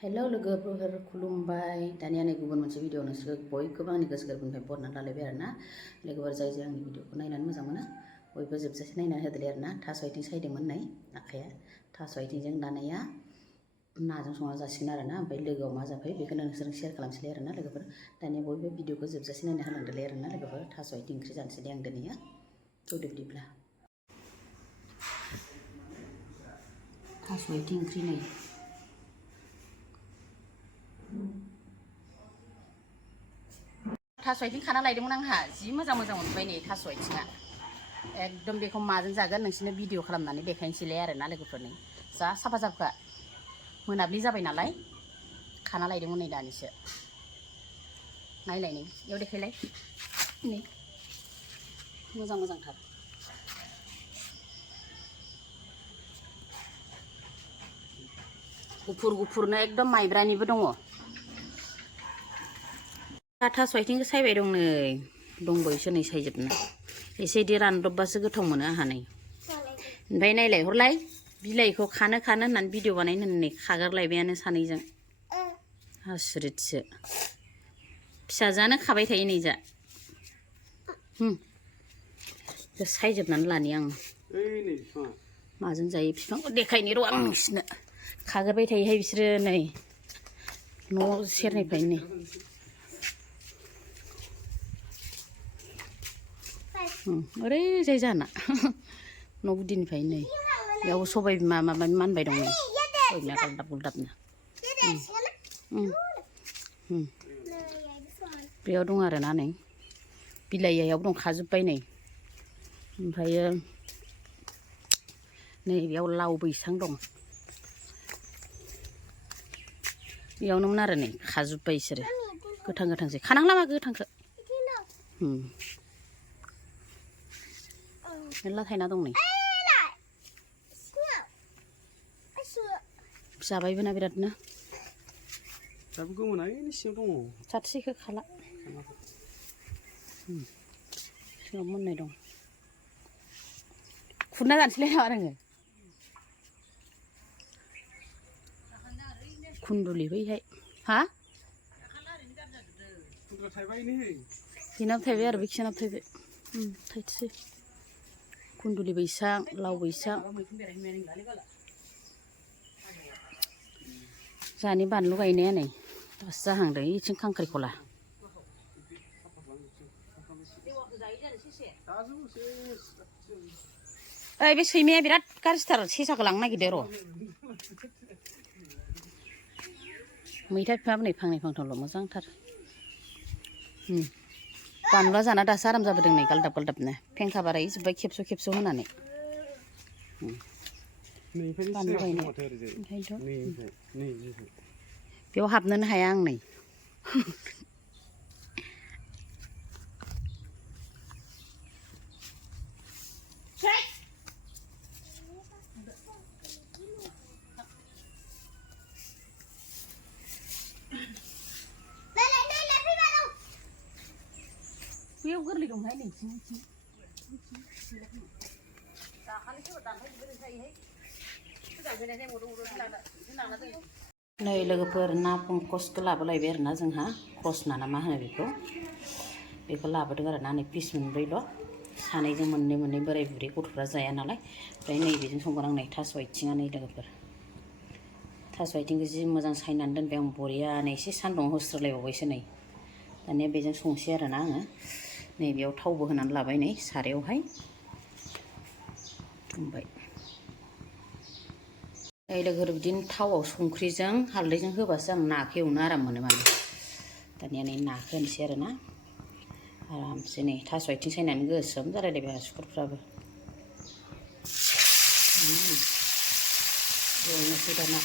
hello लोगोफोर खुलुमबाय दानिया नै गुबुन मोनसे भिडिअ नोंसोर बयखौबो आंनि गोसो गोरबोनिफ्राय बरनानै लालायबाय आरोना लोगोफोर जाय जाय आंनि भिडिअखौ नायनानै मोजां मोनो बयबो जोबजासे नायनानै होदोलाय आरोना थास' आथिं सायदोंमोन नै आखाया थास' आथिंजों दानाया नाजों संना जासिगोन आरोना ओमफ्राय लोगोआव मा जाफैयो बेखौनो नोंसोरजों शेयार खालामसैलाय आरोना लोगोफोर दानिया बयबो भिडिअखौ जोबजासे नायना होलांदोलाय आरोना लोगोफोर थास' आथिं ओंख्रि जानोसै दे आं दिनैया थौदो बिदिब्ला थास' आथिं ओंख्रि नै थास' आथिं खाना लायदोंमोन आंहा जि मोजां मोनबाय नै थास' आथिङा एकदम बेखौ माजों जागोन नोंसोरनो भिडिअ खालामनानै देखायनोसैलाय आरोना लोगोफोरनि जा साफा साफा मोनाब्लि जाबाय नालाय खाना लायदोंमोन नै दानिसो नायलाय नै बेयाव देखायलाय नै मोजांथार गुफुरनो एकदम माइब्रानिबो दङ थास' आथिंखौ सायबाय दं नै दंबावोसो नै सायजोबनो एसे इदि रानदबबासो गोथाव मोनो आंहा नै ओमफ्राय नायलाय हरलाय बिलाइखौ खानो होननानै भिडिअ बानायनो होननानै खागारलायबायानो सानैजों आसुरितसो फिसाजोआनो खाबाय थायो नै जा सायजोबनानै लानि आं माजों जायो बिफांखौ देखायनि र' आं नोंसिनो खागारबाय थायोहाय बिसोरो नै न' सेरनिफ्रायनो नै ओरैजाय जाना न' गुदिनिफ्राय नै बेयाव सबाय बिमा माबा मानबाय दं नै सबाय बिमा गुलदाबनो बेयाव दं आरोना नै बिलाइयाव दं खाजोब्बाय नै ओमफ्रायो नै बेयाव लाव बैसां दं बेयावनोमोन आरो नै खाजोब्बाय बिसोरो गोथांसै खानांला मा गोथांखौ मेरला थायना दं नै जाबायबो ना बिरादनो दाबो गोमोनायनि सिङाव दङ जाथोसेखौ खाला सिङाव मोननाय दं खुरना जानोसैलाय नामा नोङो खुन्दुलि बैहाय हा बेनाबो थायबाय आरो बेखिनाबो थायबाय थायथोसै खुन्दुलि बैसां लाव बैसां जानि बानलु गायनाया नै दासो जाहांदों इथिं खांख्रिखला ओइ बे सैमाया बिराद गाज्रिथार सेसाखौ लांनो नागिरदों र' मैथा बिफाङाबो नै फांनै फांथामल' मोजांथार बानलुआ जाना दासो आराम जाबोदों नै गालदाबनो फेंखा बारायजोब्बाय खेबस' होनानै बानलु गायनाय ओंखायनोथ' बेयाव हाबनोनो हाया आं नै बेयाव गोरलै दंहाय नै नै लोगोफोर ना पंकजखौ लाबोलायबाय आरोना जोंहा क्रसना ना मा होनो बेखौ लाबोदों आरोना नै पिस मोनब्रैल' सानैजों मोननै बोराय बुरै गथ'फ्रा जाया नालाय ओमफ्राय नैबेजों संगोन आं नै थास' आथिङा नै लोगोफोर थास' आथिंखौ जि मोजां सायनानै दोनबाय आं बरियानो एसे सान्दुंआव होस्रोलायबावबायसो नै दानिया बेजों संसै आरोना आङो नैबेयाव थावबो होनानै लाबाय नै सारायावहाय दुंबाय लोगोफोर बिदिनो थावआव संख्रिजों हालदैजों होबासो आं नाखौ एवनो आराम मोनो माने दानिया नै नाखौ होनोसै आरोना आरामसे नै थास' आथिं सायनानै गोसोम जालायलायबाय आसुगुरफ्राबो एवनोसै दाना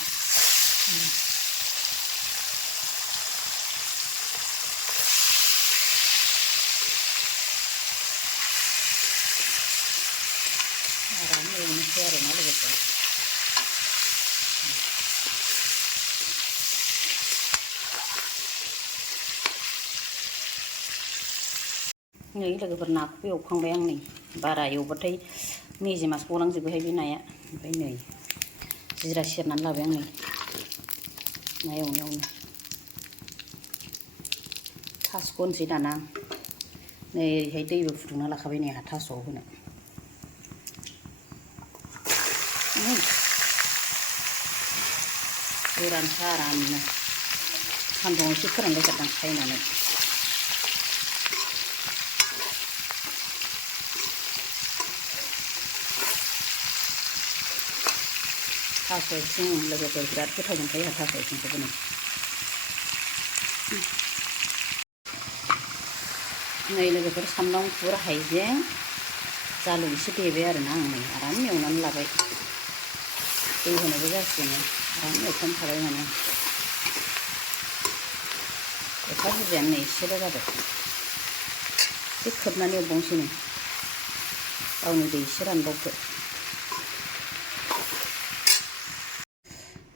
आराम एवनोसै आरोना लोगोफोर नै लोगोफोर नाखौबो एवखांबाय आं नै बारा एवबाथाय मेजेमासो गलांजोबोहाय बे नाया ओमफ्राय नै जिरा सेरनानै लाबाय आं नै ना एवनायावनो थास'खौ होनसै दाना नै ओरैहाय दैबो फुदुंना लाखाबाय नै आंहा थास'आव होनो गोरानखा आरामनो सान्दुंआव एसे फोरानलायथारदां सायनानै थास' आथिं लोगोफोर बिराद गोथाव मोनखायो आंहा थास' आथिंखौबो नै लोगोफोर सामब्राम गुफुर हाइजें जालुग एसे देबाय आरोना आं नै आराम एवनानै लाबाय दै होनायबो जासिगोन आराम एवफ्रामखाबाय माने एफा बुरजायानो नै एसेल' जाबाय एसे खोबनानै एवबावनोसै नै गावनि दै एसे रानबावथो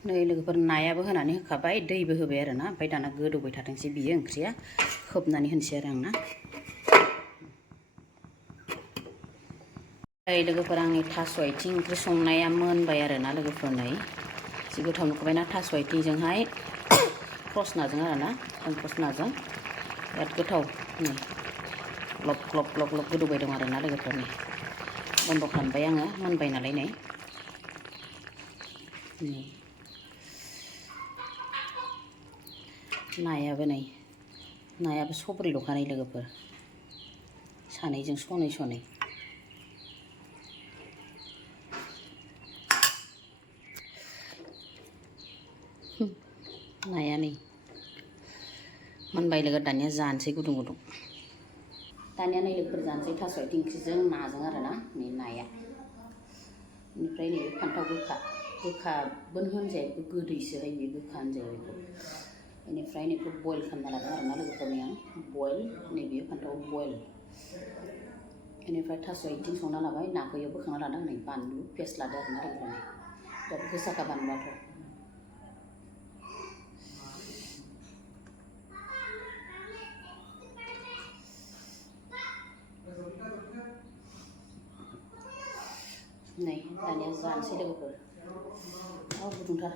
नै लोगोफोर नायाबो होनानै होखाबाय दैबो होबाय आरोना ओमफ्राय दाना गोदौबाय थाथोंसै बियो ओंख्रिया खोबनानै होनोसै आरो आंना लोगोफोर आंनि थास' आथिं ओंख्रि संनाया मोनबाय आरोना लोगोफोर नै जि गोथाव नुखाबायना थास' आथिंजोंहाय फस्नाजों आरोना फस्नाजों बिराद गोथाव नै ग्लब ग्लब ग्लब ग्लब गोदौबाय दं आरोना लोगोफोर नै बन्द' खालामबाय आङो मोनबाय नालाय नै नायाबो नै नायाबो सब्रैल'खा नै लोगोफोर सानैजों सनै सनै नाया नै मोनबाय लोगो दानिया जानोसै गुदुं गुदुं दानिया नै लोगोफोर जानोसै थास' आथिं ओंख्रिजों नाजों आरोना नै नाया बेनिफ्राय नैबे फान्थाव गोखाबो होनजाया बेखौ गोदैसोहाय बे गोखा होनजायो बेखौ बेनिफ्राय नैखौ बयल खालामना लादों आरोना लोगोफोरनि आं बयल नैबे फान्थाव बयल बेनिफ्राय थास' आथिं संना लाबाय नाखौ एयाव बोखांना लादों नै बानलु पेस्ट लादों आरोना लोगोफोरनि बिराद गोसाखा बानलुआथ' नै दानिया जानोसै लोगोफोर गुदुंथार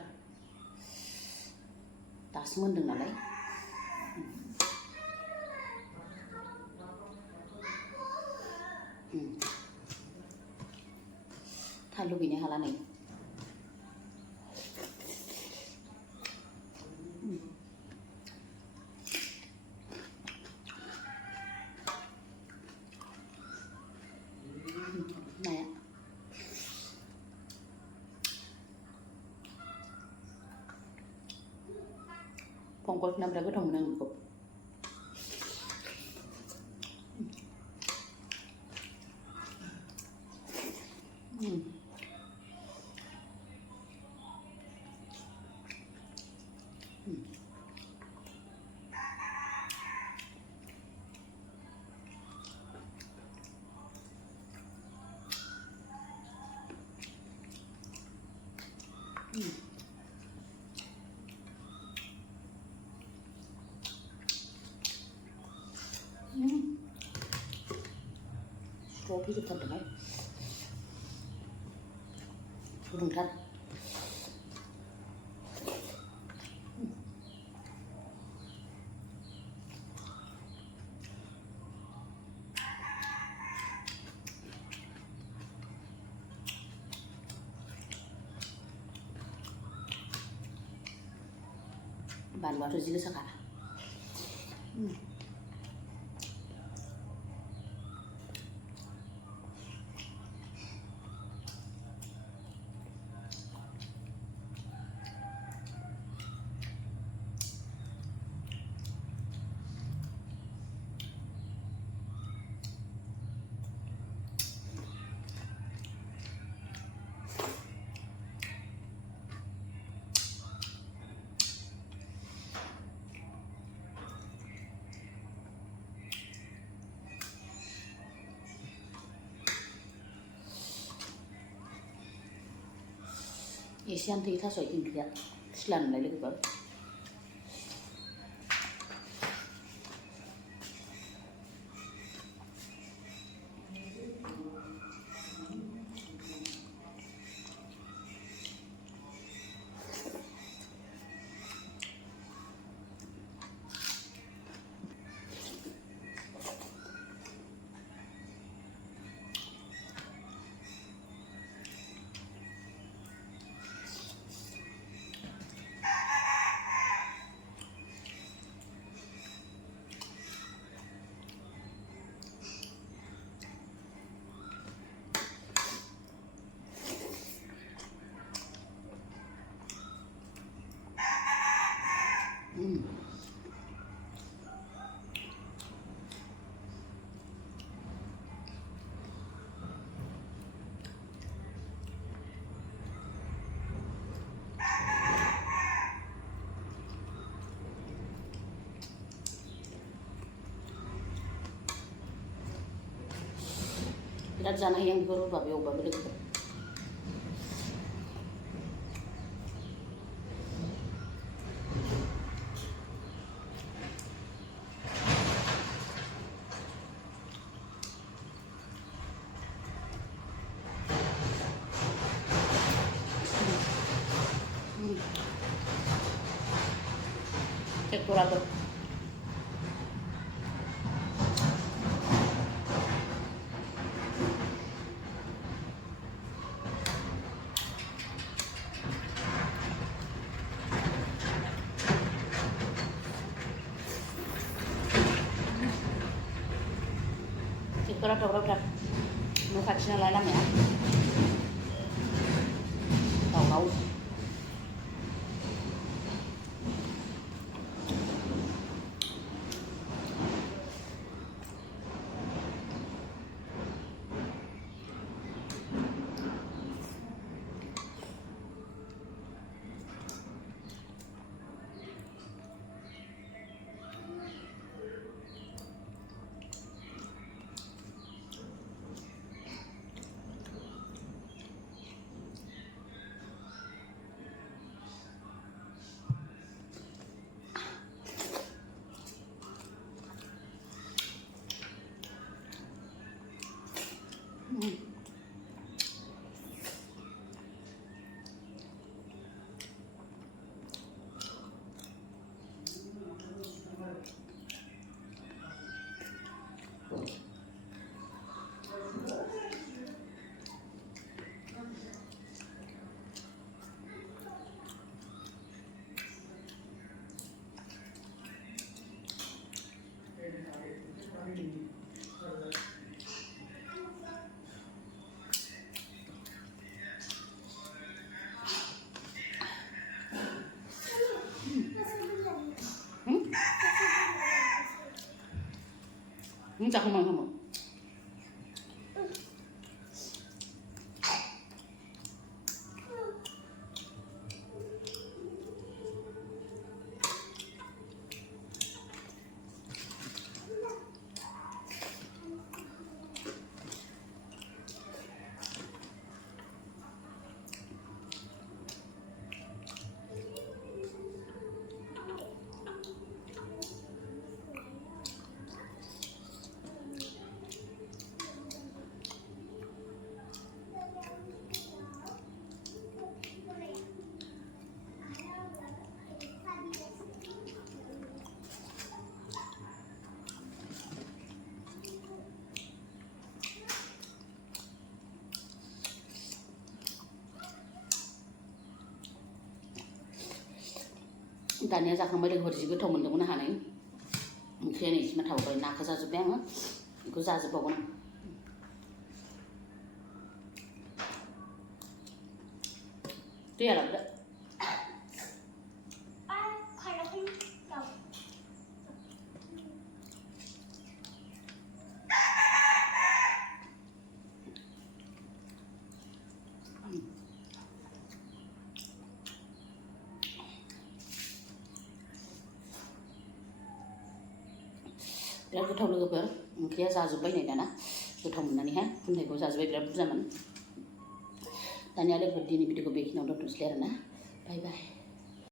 दासो मोनदों नालाय थानो लुबैनो हाला नै नाया पंकजना बिराद गोथाव मोनो आं बेखौ स्र' फैजोबथारदोंहाय गुदुंथार बानलुआथ' जि गोसाखा एसेयानो थोयो थास' आथिं ओंख्रिया फिस्ला नालाय लोगोफोर बिराद जानो हायो आं बेखौ रुबाबो एवबाबो लोगोफोर ट्रेक्टराबो ट्रेक्टरा दावरावथार न' खाथि नालाय लामाया दावराव जाखांबाय kamu दानिया जाखांबाय लोगोफोर जि गोथाव मोन्दोंमोन हानाय ओंख्रिया नै इसिमा थाबावबाय नाखौ जाजोब्बाय आङो बेखौ जाजोबबावगोन आं दैया लाबोदो बिराद गोथाव लोगोफोर ओंख्रिया जाजोब्बाय नै दाना गोथाव मोननानैहाय खुन्थाइखौ जाजोब्बाय बिराद बुरजामोन दानिया लोगोफोर दिनै भिडिअखौ बेखिनियाव दोनथ'नोसै आरोना बाय बाय